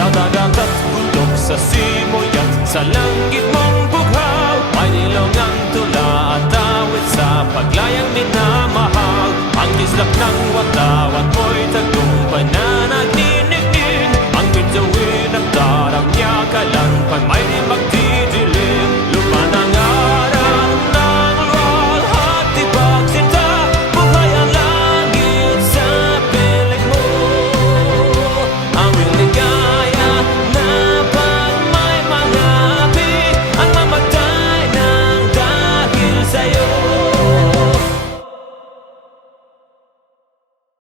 Sa dagat at bundok, sa simoy at sa langit mong bughaw, may nilongang tula at awit sa paglayang minamahal. Ang kislap ng watawat mo'y